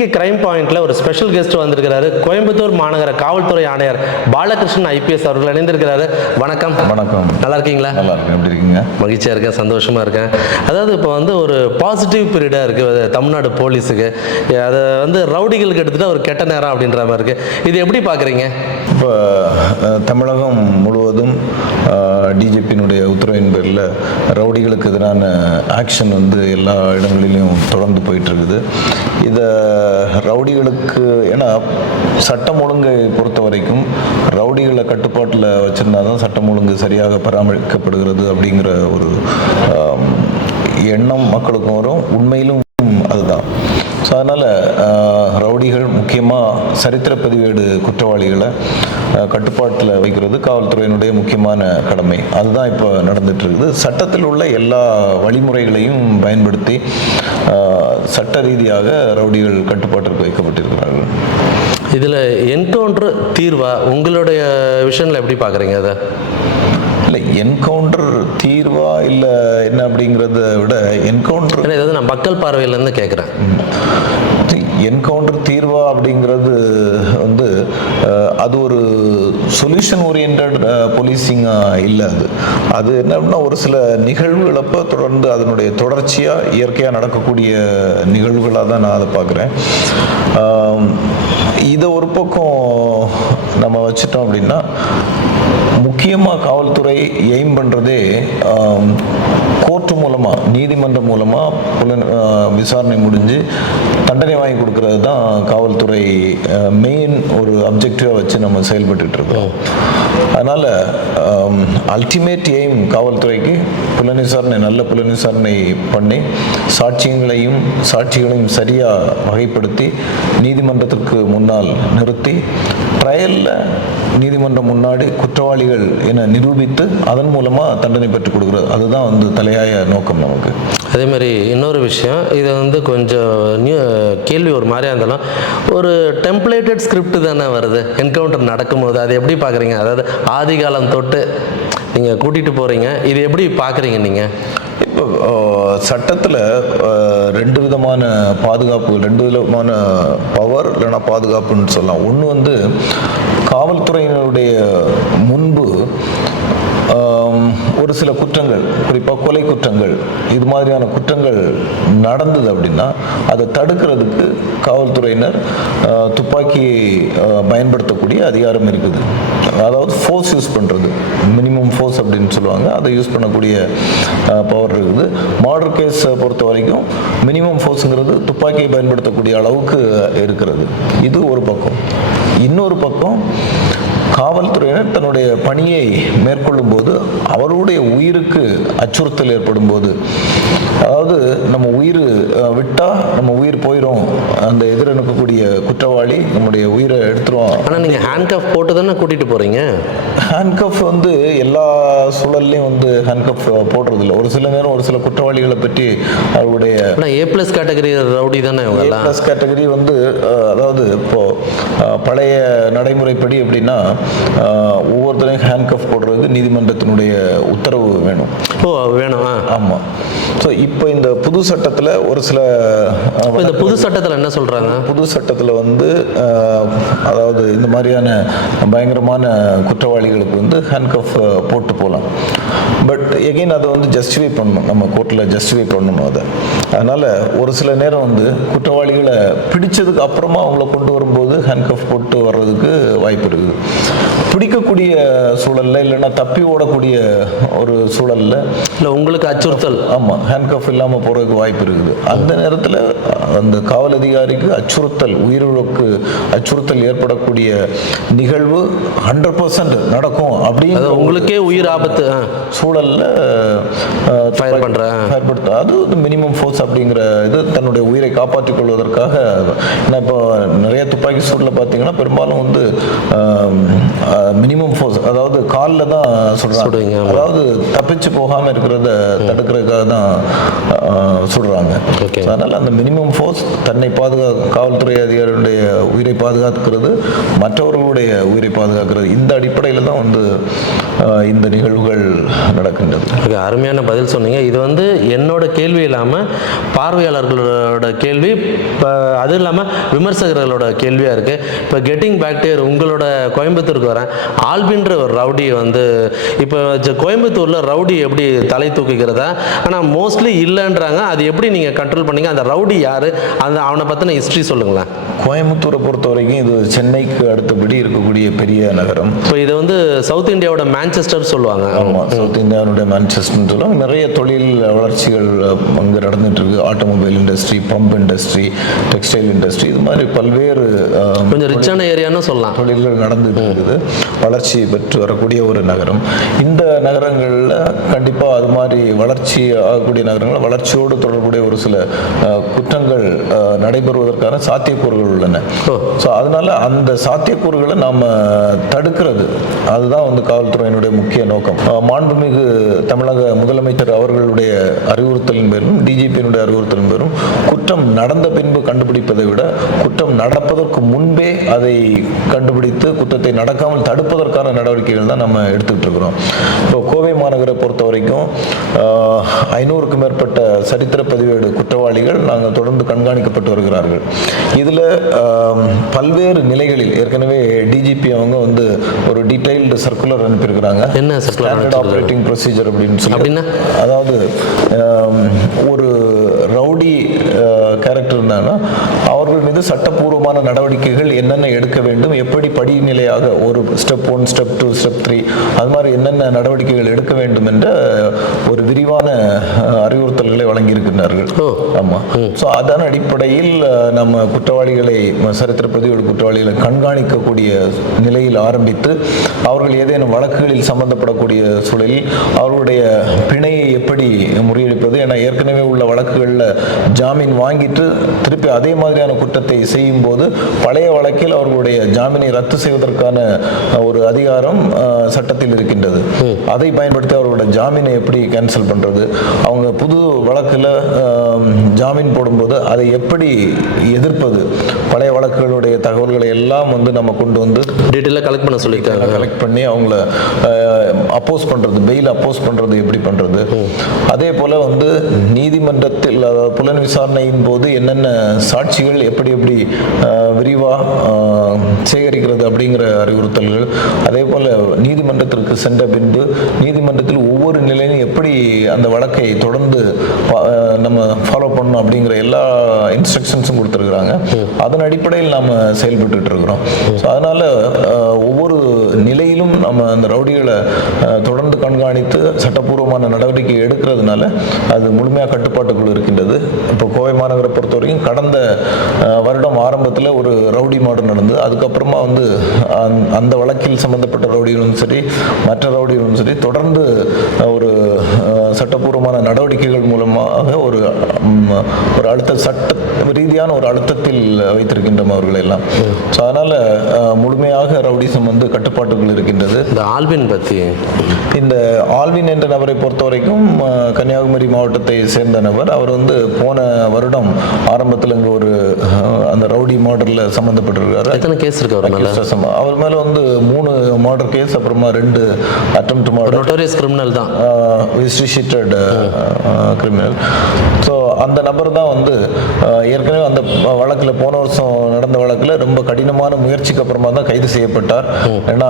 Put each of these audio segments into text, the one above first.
இன்னைக்கு கிரைம் பாயிண்ட்ல ஒரு ஸ்பெஷல் கெஸ்ட் வந்திருக்கிறாரு. கோயம்புத்தூர் மாநகர காவல்துறை ஆணையர் பாலகிருஷ்ணன் ஐபிஎஸ் அவர்கள் இணைந்திருக்கிறாரு. வணக்கம். வணக்கம். நல்லா இருக்கீங்களா? நல்லா இருக்கேன். எப்படி இருக்கீங்க? மகிழ்ச்சியாக இருக்கேன். சந்தோஷமாக இருக்கேன். அதாவது இப்போ வந்து ஒரு பாசிட்டிவ் பீரியடாக இருக்குது தமிழ்நாடு போலீஸுக்கு. அதை வந்து ரவுடிகளுக்கு எடுத்துகிட்டு ஒரு கெட்ட நேரம் அப்படின்ற மாதிரி இருக்குது இது எப்படி பார்க்குறீங்க இப்போ தமிழகம் முழுவதும் டிஜிபியினுடைய உத்தரவின் பேரில் ரவுடிகளுக்கு எதிரான ஆக்ஷன் வந்து எல்லா இடங்களிலும் தொடர்ந்து போயிட்டு இருக்குது. இதை ரவுடிகளுக்கு ஏன்னா சட்டம் ஒழுங்கை பொறுத்த வரைக்கும் ரவுடிகளை கட்டுப்பாட்டில் வச்சுருந்தா தான் சட்டம் ஒழுங்கு சரியாக பராமரிக்கப்படுகிறது அப்படிங்கிற ஒரு எண்ணம் மக்களுக்கும் வரும். உண்மையிலும் அதுதான். ஸோ அதனால் ரவுடிகள் முக்கியமாக சரித்திர பதிவேடு குற்றவாளிகளை கட்டுப்பாட்டில் வைக்கிறது காவல்துறையினுடைய முக்கியமான கடமை. அதுதான் இப்போ நடந்துட்டு இருக்குது சட்டத்தில் உள்ள எல்லா வழிமுறைகளையும் பயன்படுத்தி சட்ட ரீதியாக ரவுடிகள் கட்டுப்பாட்டிற்கு வைக்கப்பட்டிருக்கிறார்கள். இதில் என்கவுண்டர் தீர்வா உங்களுடைய விஷனில் எப்படி பார்க்குறீங்க அதை? இல்லை என்கவுண்டர் தீர்வா இல்லை என்ன அப்படிங்கிறத விட என்கவுண்டர் இதாவது நான் மக்கள் பார்வையிலேருந்து கேட்குறேன் என்கவுண்டர் தீர்வா அப்படிங்கிறது வந்து அது ஒரு சொல்யூஷன் ஓரியன்ட் போலீசிங்காக இல்லை அது. அது என்ன அப்படின்னா ஒரு சில நிகழ்வுகள் அப்போ தொடர்ந்து அதனுடைய தொடர்ச்சியாக இயற்கையாக நடக்கக்கூடிய நிகழ்வுகளாக தான் நான் அதை பார்க்குறேன். இதை ஒரு பக்கம் நம்ம வச்சுட்டோம் அப்படின்னா முக்கியமாக காவல்துறை எய்ம் பண்ணுறதே மூலமாக நீதிமன்றம் மூலமாக புலன் விசாரணை முடிஞ்சு தண்டனை வாங்கி கொடுக்கறது தான் காவல்துறை மெயின் ஒரு அப்ஜெக்டிவாக வச்சு நம்ம செயல்பட்டுட்டு இருக்கோம். அதனால் அல்டிமேட் எய்ம் காவல்துறைக்கு புலன் விசாரணை நல்ல புலன் விசாரணை பண்ணி சாட்சியங்களையும் சாட்சிகளையும் சரியாக வகைப்படுத்தி நீதிமன்றத்திற்கு முன்னால் நிறுத்தி ட்ரையலில் நீதிமன்றம் முன்னாடி குற்றவாளிகள் என நிரூபித்து அதன் மூலமாக தண்டனை பெற்றுக் கொடுக்குறது. அதுதான் வந்து தலையாய நோக்கம் நமக்கு. அதே மாதிரி இன்னொரு விஷயம் இது வந்து கொஞ்சம் நியூ கேள்வி ஒரு மாதிரியா இருந்தாலும் ஒரு டெம்ப்ளேட்டட் ஸ்கிரிப்ட் தானே வருது. என்கவுண்டர் நடக்கும்போது அது எப்படி பார்க்குறீங்க அதாவது ஆதி காலம் தொட்டு நீங்கள் கூட்டிகிட்டு போகிறீங்க இது எப்படி பார்க்குறீங்க நீங்கள் இப்போ சட்டத்தில் ரெண்டு விதமான பாதுகாப்பு ரெண்டு விதமான பவர் இல்லைன்னா பாதுகாப்புன்னு சொல்லலாம். ஒன்று வந்து காவல்துறையினருடைய முன்பு ஒரு சில குற்றங்கள் குறிப்பாக கொலை குற்றங்கள் இது மாதிரியான குற்றங்கள் நடந்தது அப்படின்னா அதை தடுக்கிறதுக்கு காவல்துறையினர் துப்பாக்கி பயன்படுத்தக்கூடிய அதிகாரம் இருக்குது. அதாவது ஃபோர்ஸ் யூஸ் பண்ணுறது மினிமம் ஃபோர்ஸ் அப்படின்னு சொல்லுவாங்க. அதை யூஸ் பண்ணக்கூடிய பவர் இருக்குது. மாடர் கேஸ் பொறுத்த வரைக்கும் மினிமம் ஃபோர்ஸுங்கிறது துப்பாக்கியை பயன்படுத்தக்கூடிய அளவுக்கு இருக்கிறது. இது ஒரு பக்கம். இன்னொரு பக்கம் காவல்துறையினர் தன்னுடைய பணியை மேற்கொள்ளும் போது அவருடைய உயிருக்கு அச்சுறுத்தல் ஏற்படும் போது அதாவது நம்ம உயிர் அஹ், விட்டா நம்ம உயிர் போயிடும் அந்த எதிரனுக்கக்கூடிய குற்றவாளி நம்முடைய உயிரை எடுத்துருவோம் ஆனால் நீங்கள் ஹேண்ட்கஃப் போட்டு தானே கூட்டிகிட்டு போகிறீங்க ஹேண்ட்கஃப் வந்து எல்லா சூழல்லையும் வந்து ஹேண்ட்கஃப் போடுறது இல்லை ஒரு சில நேரம் ஒரு சில குற்றவாளிகளை பற்றி அவருடைய ஏ ப்ளஸ் கேட்டகரி ரவுடி தானே இவங்கெல்லாம் ப்ளஸ் கேட்டகரி வந்து அதாவது இப்போ அஹ், பழைய நடைமுறைப்படி எப்படின்னா ஒவ்வொருத்தரையும் ஹேண்ட்கஃப் போடுறதுக்கு நீதிமன்றத்தினுடைய உத்தரவு வேணும். ஓ வேணும்? ஆமாம் ஸோ இப்போ இந்த புது சட்டத்தில் ஒரு சில இந்த புது சட்டத்தில் என்ன சொல்கிறாங்க புது சட்டத்தில் வந்து அதாவது இந்த மாதிரியான பயங்கரமான குற்றவாளிகளுக்கு வந்து ஹேண்ட்கஃப் போட்டு போகலாம் பட் எகெயின் அதை வந்து ஜஸ்டிஃபை பண்ணணும். நம்ம கோர்ட்டில் ஜஸ்டிஃபை பண்ணணும் அதை. அதனால் ஒரு சில நேரம் வந்து குற்றவாளிகளை பிடிச்சதுக்கு அப்புறமா அவங்கள கொண்டு வரும்போது ஹேண்ட்கஃப் போட்டு வர்றதுக்கு வாய்ப்பு இருக்குது. பிடிக்கக்கூடிய சூழல்ல இல்லைன்னா தப்பி ஓடக்கூடிய ஒரு சூழல்ல இல்லை உங்களுக்கு அச்சுறுத்தல். ஆமாம் ஹேண்ட்கஃப் இல்லாமல் போகிறதுக்கு வாய்ப்பு இருக்குது. அந்த நேரத்தில் அந்த காவல் அதிகாரிக்கு அச்சுறுத்தல் உயிரிழப்புக்கு அச்சுறுத்தல் ஏற்படக்கூடிய நிகழ்வு ஹண்ட்ரட் பர்சன்ட் நடக்கும் அப்படின்னு உங்களுக்கே உயிர் ஆபத்து சூழல்ல பண்ற, ஆ. பயன்படுத்த அது மினிமம் ஃபோர்ஸ் அப்படிங்கிற இது தன்னுடைய உயிரை காப்பாற்றிக் கொள்வதற்காக ஏன்னா இப்போ நிறைய துப்பாக்கி சூட்டில் பார்த்தீங்கன்னா பெரும்பாலும் வந்து மினிமம் ஃபோர்ஸ் அதாவது காலில் தான் ஆமா. அதாவது தப்பிச்சு போகாமல் இருக்கிறத தடுக்கிறதுக்காக தான். So, அதனால அந்த மினிமம் ஃபோர்ஸ் தன்னை பாதுகா காவல்துறை அதிகாரியுடைய உயிரை பாதுகாக்கிறது மற்றவர்களுடைய உயிரை பாதுகாக்கிறது. இந்த அடிப்படையில் தான் வந்து இந்த நிகழ்வுகள் நடக்கின்றது. அருமையான பதில் சொன்னீங்க. இது வந்து என்னோட கேள்வி இல்லாமல் பார்வையாளர்களோட கேள்வி இப்போ அது இல்லாமல் விமர்சகர்களோட கேள்வியாக இருக்குது இப்போ கெட்டிங் பேக் டு உங்களோட கோயம்புத்தூருக்கு வரேன். ஆல்பின்ற ஒரு ரவுடி வந்து இப்போ கோயம்புத்தூரில் ரவுடி எப்படி தலை தூக்குகிறதா? ஆனால் மோஸ்ட்லி இல்லைன்றாங்க. அது எப்படி நீங்கள் கண்ட்ரோல் பண்ணீங்க? அந்த ரவுடி யார்? அந்த அவனை பற்றின ஹிஸ்ட்ரி சொல்லுங்களேன். கோயம்புத்தூரை பொறுத்த வரைக்கும் இது சென்னைக்கு அடுத்தபடி இருக்கக்கூடிய பெரிய நகரம். இப்போ இது வந்து சவுத் இந்தியாவோட மேன்செஸ்டர் சொல்லுவாங்க. ஆமாம் சவுத் இந்தியாவுடைய மான்செஸ்டர்னு சொல்லுவாங்க. நிறைய தொழில் வளர்ச்சிகள் அங்கே நடந்துட்டு இருக்கு automobile industry pump industry textile industry இது மாதிரி பல்வேறு கொஞ்சம் ரிச்சான ஏரியான்னு சொல்லலாம். தொழில்கள் நடந்துட்டு இருக்குது வளர்ச்சி பெற்று வரக்கூடிய ஒரு நகரம். இந்த நகரங்களில் கண்டிப்பாக அது மாதிரி வளர்ச்சி ஆகக்கூடிய நகரங்கள் வளர்ச்சியோடு தொடர்புடைய ஒரு சில குற்றங்கள் நடைபெறுவதற்கான சாத்தியக்கூறுகள் உள்ளன. ஸோ அதனால அந்த சாத்தியக்கூறுகளை நாம் தடுக்கிறது அதுதான் வந்து காவல்துறையினுடைய முக்கிய நோக்கம். மாண்புமிகு தமிழக முதலமைச்சர் அவர்களுடைய அறிவுறுத்தலின் பேரும் டிஜிபியினுடைய அறிவுறுத்தலின் பேரும் குற்றம் நடந்த பின்பு கண்டுபிடிப்பதை விட குற்றம் நடப்பதற்கு முன்பே அதை கண்டுபிடித்து குற்றத்தை நடக்காமல் தடுப்பதற்கான நடவடிக்கைகள் தான் நம்ம எடுத்துக்கிட்டு இருக்கிறோம். இப்போ கோவை மாநகரை பொறுத்த வரைக்கும் அஹ், ஐநூறுக்கும் மேற்பட்ட சரித்திர பதிவேடு குற்றவாளிகள் நாங்கள் தொடர்ந்து கண்காணிக்கப்பட்டு வருகிறார்கள். இதில் பல்வேறு நிலைகளில் ஏற்கனவே டிஜிபி அவங்க வந்து ஒரு டீடைல்டு சர்க்குலர் அனுப்பியிருக்கிறாங்க. என்ன ஆப்ரேட்டிங் ப்ரொசீஜர் அப்படின்னு சொல்லி? அதாவது ஒரு ரவுடி கேரக்டர் இருந்தாங்கன்னா அவர்கள் மீது சட்டப்பூர்வமான நடவடிக்கைகள் என்னென்ன எடுக்க வேண்டும் எப்படி படிநிலையாக ஒரு step one step two step three அது மாதிரி என்னென்ன நடவடிக்கைகள் எடுக்க வேண்டும் என்ற ஒரு விரிவான அறிவுறுத்தல்களை வழங்கியிருக்கிறார்கள். ஆமாம் ஸோ அதன் அடிப்படையில் நம்ம குற்றவாளிகளை சரித்திர பதிவேடு குற்றவாளிகளை கண்காணிக்கக்கூடிய நிலையில் ஆரம்பித்து அவர்கள் ஏதேனும் வழக்குகளில் சம்பந்தப்படக்கூடிய சூழலில் அவர்களுடைய பிணையை எப்படி முறியடிப்பது என ஏற்கனவே உள்ள வழக்குகளில் ஜாமீன் வாங்கிட்டு திருப்பி அதே மாதிரியான குற்றத்தை செய்யும் போது பழைய வழக்கில் அவர்களுடைய ஜாமீனை ரத்து செய்வதற்கான ஒரு அதிகாரம் சட்டத்தில் இருக்கின்றது. அதை பயன்படுத்தி அவர்களோட ஜாமீனை எப்படி கேன்சல் பண்றது? அவங்க புது வழக்கில் ஜாமீன் போடும்போது அதை எப்படி எதிர்ப்பது? பழைய வழக்குகளுடைய தகவல்களை எல்லாம் வந்து நம்ம கொண்டு வந்து டீட்டெயிலாக கலெக்ட் பண்ண சொல்லியிருக்காங்க. கலெக்ட் பண்ணி அவங்கள அப்போஸ் பண்றது பெயில் அப்போஸ் பண்றது எப்படி பண்றது? அதே போல வந்து நீதிமன்றத்தில் அதாவது புலன் விசாரணையின் போது என்னென்ன சாட்சிகள் எப்படி எப்படி அஹ், விரிவா அஹ், சேகரிக்கிறது அப்படிங்கிற அறிவுறுத்தல்கள் அதே போல நீதிமன்றத்திற்கு சென்ற பின்பு நீதிமன்றத்தில் ஒவ்வொரு நிலையிலும் எப்படி அந்த வழக்கை தொடர்ந்து நம்ம ஃபாலோ பண்ணணும் அப்படிங்கிற எல்லா இன்ஸ்ட்ரக்ஷன்ஸும் கொடுத்துருக்குறாங்க. அதன் அடிப்படையில் நாம் செயல்பட்டுட்டு இருக்கிறோம். ஸோ அதனால ஒவ்வொரு நிலையிலும் நம்ம அந்த ரவுடிகளை தொடர்ந்து கண்காணித்து சட்டப்பூர்வமான நடவடிக்கை எடுக்கிறதுனால அது முழுமையாக கட்டுப்பாட்டுக்குள் இருக்கின்றது. இப்போ கோவை மாநகரை பொறுத்த வரைக்கும் கடந்த வருடம் ஆரம்பத்தில் ஒரு ரவுடி மாடு நடந்தது. அதுக்கப்புறமா வந்து அந்த- அந்த வழக்கில் சம்பந்தப்பட்ட ரவுடிகளும் சரி மற்ற ரவுடிகளும் சரி தொடர்ந்து ஒரு சட்டப்பூர்வமான நடவடிக்கைகள் மூலமாக ஒரு ஒரு அழுத்த சட்ட ரீதியான ஒரு அழுத்தத்தில் வைத்திருக்கின்றோம் அவர்களை எல்லாம். ஸோ அதனால முழுமையாக ரவுடிசம் வந்து கட்டுப்பாட்டுக்குள் இருக்கின்றது. இந்த ஆல்பின் பற்றி இந்த ஆல்வின் என்ற நபரை பொறுத்த வரைக்கும் கன்னியாகுமரி மாவட்டத்தை சேர்ந்த நபர். அவர் வந்து போன வருடம் ஆரம்பத்தில் இங்கே ஒரு அந்த ரவுடி மாடலில் சம்மந்தப்பட்டிருக்காரு எத்தனை கேஸ் இருக்கு அவர். அவர் மேலே வந்து மூணு மர்டர் கேஸ் அப்புறமா ரெண்டு அட்டம் மர்டர் நோட்டோரியஸ் கிரிமினல் தான். ரிஸ்ட்ரிக்டட் கிரிமினல் ஸோ அந்த நபர் தான் வந்து அஹ், ஏற்கனவே அந்த வழக்கில் போன வருஷம் நடந்த வழக்கில் ரொம்ப கடினமான முயற்சிக்கு அப்புறமா தான் கைது செய்யப்பட்டார். ஏன்னா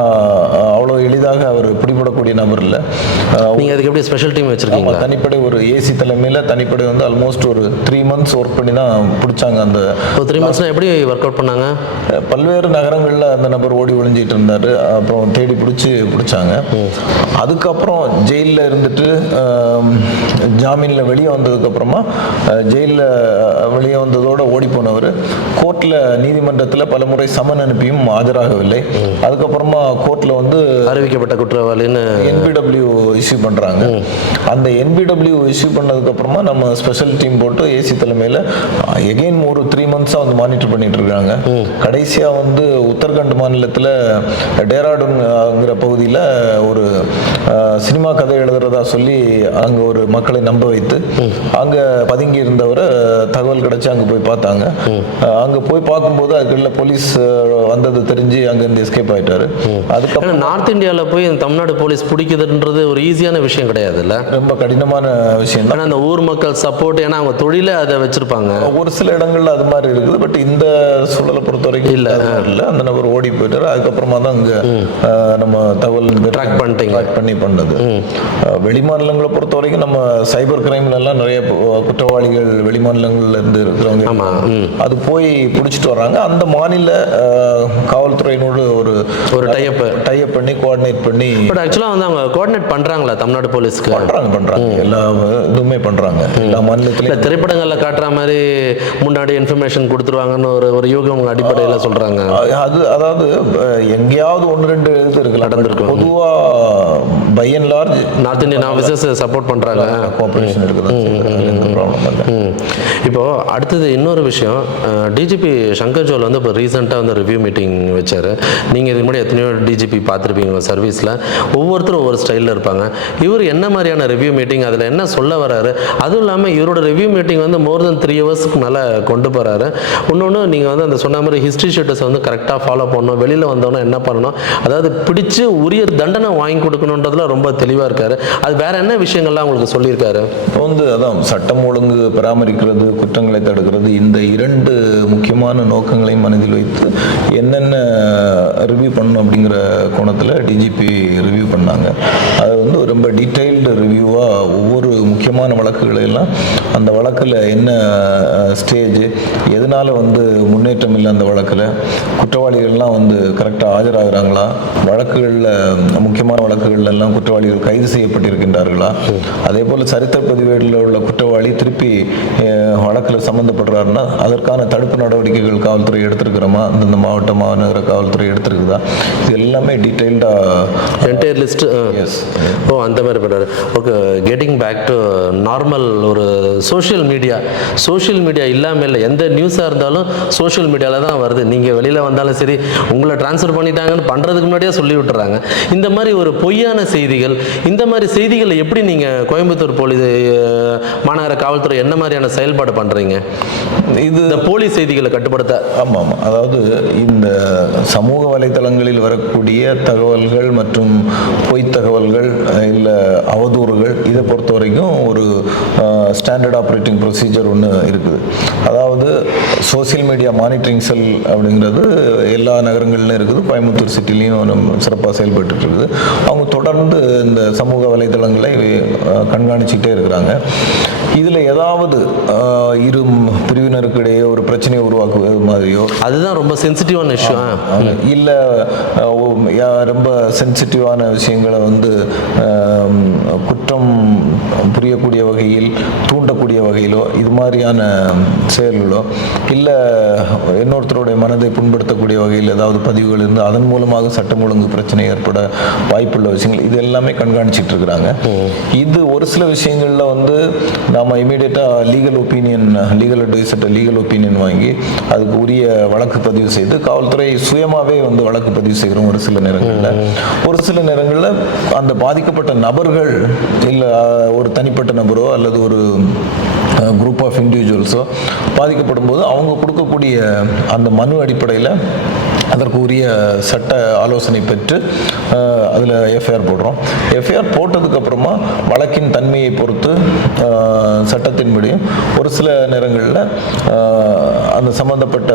அவ்வளோ எளிதாக அவர் பிடிபடக்கூடிய நபர் இல்லை. நீங்கள் அதுக்கு எப்படி ஸ்பெஷல் டீம் ஆமா, வச்சுருக்கீங்களா தனிப்படை ஒரு ஏசி தலைமையில் தனிப்படை வந்து ஆல்மோஸ்ட் ஒரு த்ரீ மந்த்ஸ் ஒர்க் பண்ணி தான் பிடிச்சாங்க அந்த த்ரீ மந்த்ஸ்னால் எப்படி ஒர்க் அவுட் பண்ணாங்க? பல்வேறு நகரங்களில் அந்த நபர் ஓடி ஒளிஞ்சிட்டு இருந்தார். அப்புறம் தேடி பிடிச்சி பிடிச்சாங்க. அதுக்கப்புறம் ஜெயிலில் இருந்துட்டு ஜாமீனில் வெளியே வந்ததுக்கப்புறமா ஜெயிலில் வெளியே வந்ததோட ஓடி போனவர் கோர்ட்டில் நீதிமன்றத்தில் பல முறை சமன் அனுப்பியும் ஆஜராகவில்லை. அதுக்கப்புறமா கோர்ட்டில் வந்து அறிவிக்கப்பட்ட குற்றவாளின்னு என்பிடபிள்யூ இஷ்யூ பண்றாங்க. அந்த என்பிடபிள்யூ இஷ்யூ பண்ணதுக்கு அப்புறமா நம்ம ஸ்பெஷல் டீம் போட்டு ஏசி தலைமையில் எகெயின் ஒரு த்ரீ மந்த்ஸாக வந்து மானிட்டர் பண்ணிட்டு இருக்காங்க கடைசியா வந்து உத்தரகண்ட் மாநிலத்தில் டேராடூன்ங்கிற பகுதியில் ஒரு சினிமா கதை எழுதுறதா சொல்லி அங்கே ஒரு மக்களை நம்ப வைத்து அங்கே பதுங்கி இருந்தவரை தகவல் கிடைச்சு அங்கே போய் பார்த்தாங்க. அங்கே போய் பார்க்கும்போது அதுக்குள்ள போலீஸ் வந்தது தெரிஞ்சு அங்கேருந்து எஸ்கேப் ஆயிட்டாரு. அதுக்கப்புறம் நார்த் இந்தியாவில் போய் தமிழ்நாடு போலீஸ் பிடிக்குதுன்றது ஒரு ஈஸியான விஷயம் கிடையாதுல்ல? ரொம்ப கடினமான விஷயம் ஏன்னா அந்த ஊர் மக்கள் சப்போர்ட் ஏன்னா அவங்க தொழிலே அதை வச்சிருப்பாங்க. ஒரு சில இடங்கள்ல அது மாதிரி இருக்குது பட் இந்த சூழலை பொறுத்த வரைக்கும் இல்ல. இல்ல. அந்த நபர் ஓடி போயிட்டாரு. அதுக்கப்புறமா தான் அங்க நம்ம தகவல் Track பண்ணிட்டீங்க. ட்ராக் பண்ணி பண்ணது. வெளிமாநிலங்களை பொறுத்த வரைக்கும் நம்ம சைபர் கிரைம்ல எல்லாம் நிறைய குற்றவாளிகள் வெளிமாநிலங்கள்ல இருந்து இருக்கிறவங்க அது போய் பிடிச்சிட்டு வர்றாங்க. அந்த மாநில காவல்துறையினோடு ஒரு ஒரு டைப் டைப் பண்ணி கோஆர்டினேட் பண்ணி பட் ஆக்சுவலாக வந்து அவங்க கோஆர்டினேட் பண்றாங்களா தமிழ்நாடு போலீஸ்க்கு? பண்றாங்க பண்றாங்க. எல்லா இதுவுமே பண்றாங்க. எல்லா இல்ல மாநிலத்திலையும் திரைப்படங்கள்ல காட்டுற மாதிரி முன்னாடி இன்ஃபர்மேஷன் கொடுத்துருவாங்கன்னு ஒரு ஒரு யூகம் அடிப்படையில சொல்றாங்க. அது அதாவது எங்கேயாவது ஒன்று ரெண்டு இது இருக்கலாம். நடந்திருக்கும். பொதுவா by and large North Indian officers support பண்றாங்க. கோஆபரேஷன் இருக்குது ப்ராப்ளம் இல்லை. ம். இப்போ அடுத்தது இன்னொரு விஷயம். டிஜிபி சங்கர் ஜோல் வந்து இப்போ ரீசெண்டாக வந்து ரிவ்யூ மீட்டிங் வச்சார். நீங்கள் இதுக்கு முன்னாடி எத்தனையோ டிஜிபி பார்த்துருப்பீங்க உங்கள் சர்வீஸில் ஒவ்வொருத்தரும் ஒவ்வொரு ஸ்டைலில் இருப்பாங்க. இவர் என்ன மாதிரியான ரிவ்யூ மீட்டிங் அதில் என்ன சொல்ல வராரு? அதுவும் இல்லாமல் இவரோட ரிவ்யூ மீட்டிங் வந்து மோர் தென் த்ரீ ஹவர்ஸ்க்கு மேலே கொண்டு போகிறாரு இன்னொன்று நீங்கள் வந்து அந்த சொன்ன மாதிரி ஹிஸ்ட்ரி ஷீட்டர்ஸ் வந்து கரெக்டாக ஃபாலோ பண்ணணும். வெளியில் வந்தோன்னா என்ன பண்ணணும்? அதாவது பிடிச்சு உரிய தண்டனை வாங்கி கொடுக்கணுன்றதுல ரொம்ப தெளிவாக இருக்காரு. அது வேற என்ன விஷயங்கள்லாம் உங்களுக்கு சொல்லியிருக்காரு? இப்போ வந்து அதான் சட்டம் ஒழுங்கு பராமரிக்கிறது குற்றங்களை தடுக்கிறது இந்த இரண்டு முக்கியமான நோக்கங்களையும் மனதில் வைத்து என்னென்ன ரிவ்யூ பண்ணணும் அப்படிங்கிற கோணத்தில் டிஜிபி ரிவ்யூ பண்ணாங்க. அது வந்து ரொம்ப டீட்டெயில்டு ரிவ்யூவாக ஒவ்வொரு முக்கியமான வழக்குகளையெல்லாம் அந்த வழக்கில் என்ன ஸ்டேஜ் எதனால வந்து முன்னேற்றம் இல்லை அந்த வழக்கில்? குற்றவாளிகள்லாம் வந்து கரெக்டாக ஆஜராகிறாங்களா? வழக்குகளில் முக்கியமான வழக்குகள்ல எல்லாம் குற்றவாளிகள் கைது செய்யப்பட்டிருக்கின்றார்களா? அதே போல் சரித்திர பதிவேடில் உள்ள குற்றவாளி திருப்பி வழக்கில் சம்மந்தப்படுறாருன்னா அதற்கான தடுப்பு நடவடிக்கைகள் காவல்துறை எடுத்திருக்கிறோமா? அந்தந்த மாவட்ட மாநகர காவல்துறை எடுத்திருக்குதா? இது எல்லாமே டீட்டெயில்டாக என்டையர் லிஸ்ட் எஸ் ஓ அந்த மாதிரி பண்ணுறாரு. Okay getting back to normal ஒரு சோஷியல் மீடியா சோஷியல் மீடியா இல்லாமல் இல்லை எந்த நியூஸாக இருந்தாலும் சோஷியல் மீடியாவில் தான் வருது. நீங்கள் வெளியில் வந்தாலும் சரி உங்களை ட்ரான்ஸ்ஃபர் பண்ணிட்டாங்கன்னு பண்ணுறதுக்கு முன்னாடியே சொல்லி விட்டுறாங்க. இந்த மாதிரி ஒரு பொய்யான செய்திகள் இந்த மாதிரி செய்திகளை எப்படி நீங்கள் கோயம்புத்தூர் போலீஸ் மாநகர காவல்துறை என்ன மாதிரியான செயல்பாடு பண்ணுறீங்க இது இந்த போலி செய்திகளை கட்டுப்படுத்த ஆமாம். ஆமாம் அதாவது இந்த சமூக வலைத்தளங்களில் வரக்கூடிய தகவல்கள் மற்றும் பொய்த் தகவல்கள் இல்லை அவதூறுகள் இதை பொறுத்த வரைக்கும் ஒரு ஸ்டாண்டர்ட் ஆப்ரேட்டிங் ப்ரொசீஜர் ஒன்று இருக்குது. அதாவது சோஷியல் மீடியா மானிட்டரிங் செல் அப்படிங்கிறது எல்லா நகரங்கள்லையும் இருக்குது. கோயம்புத்தூர் சிட்டிலையும் நம்ம சிறப்பாக செயல்பட்டு இருக்குது அவங்க தொடர்ந்து இந்த சமூக வலைத்தளங்களை அஹ், கண்காணிச்சுக்கிட்டே இருக்கிறாங்க. இதில் ஏதாவது இரு பிரிவினருக்கு இடையே ஒரு பிரச்சனையை உருவாக்குவது மாதிரியோ. அதுதான் ரொம்ப சென்சிட்டிவான இஷ்யூ இல்லை ரொம்ப சென்சிட்டிவான விஷயங்களை வந்து குற்றம் புரியக்கூடிய வகையில் தூண்டக்கூடிய வகையிலோ இது மாதிரியான செயல்களோ இல்லை இன்னொருத்தருடைய மனதை புண்படுத்தக்கூடிய வகையில் ஏதாவது பதிவுகள் இருந்து அதன் மூலமாக சட்டம் ஒழுங்கு பிரச்சனை ஏற்பட வாய்ப்புள்ள விஷயங்கள் இது எல்லாமே கண்காணிச்சிட்டு இருக்கிறாங்க. இது ஒரு சில விஷயங்களில் வந்து நாம் இமீடியட்டாக லீகல் ஒப்பீனியன் லீகல் அட்வைசர்கிட்ட லீகல் ஒப்பீனியன் வாங்கி அதுக்கு உரிய வழக்கு பதிவு செய்து காவல்துறை சுயமாகவே வந்து வழக்கு பதிவு செய்கிறோம் ஒரு சில நேரங்களில். ஒரு சில நேரங்களில் அந்த பாதிக்கப்பட்ட நபர்கள் இல்லை ஒரு தனிப்பட்ட நபரோ அல்லது ஒரு குரூப் ஆஃப் இண்டிவிஜுவல்ஸோ பாதிக்கப்படும் போது அவங்க கொடுக்கக்கூடிய அந்த மனு அடிப்படையில் அதற்கு உரிய சட்ட ஆலோசனை பெற்று அதில் எஃப்ஐஆர் போடுறோம். எஃப்ஐஆர் போட்டதுக்கப்புறமா வழக்கின் தன்மையை பொறுத்து சட்டத்தின்படியும் ஒரு சில நேரங்களில் அந்த சம்மந்தப்பட்ட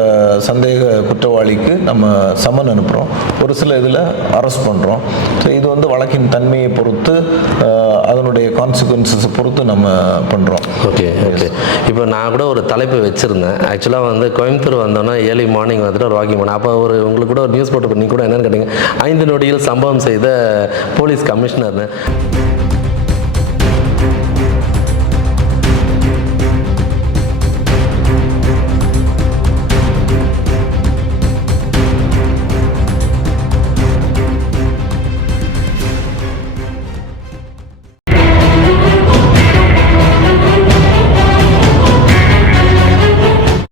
சந்தேக குற்றவாளிக்கு நம்ம சம்மன் அனுப்புகிறோம் ஒரு சில இதில் அரெஸ்ட் பண்ணுறோம் ஸோ இது வந்து வழக்கின் தன்மையை பொறுத்து அதனுடைய கான்சிக்வன்சஸை பொறுத்து நம்ம பண்ணுறோம் ஓகே ஓகே. இப்போ நான் கூட ஒரு தலைப்பு வச்சுருந்தேன். ஆக்சுவலாக வந்து கோயம்புத்தூர் வந்தோன்னா ஏர்லி மார்னிங் வந்துட்டு ஒரு வாக்கிங் பண்ணேன் அப்போ ஒரு உங்களுக்கு கூட ஒரு நியூஸ் போட்டு நீங்கள் கூட என்னன்னு கேட்டீங்க. ஐந்து நொடியில் சம்பவம் செய்த போலீஸ் கமிஷனர்னு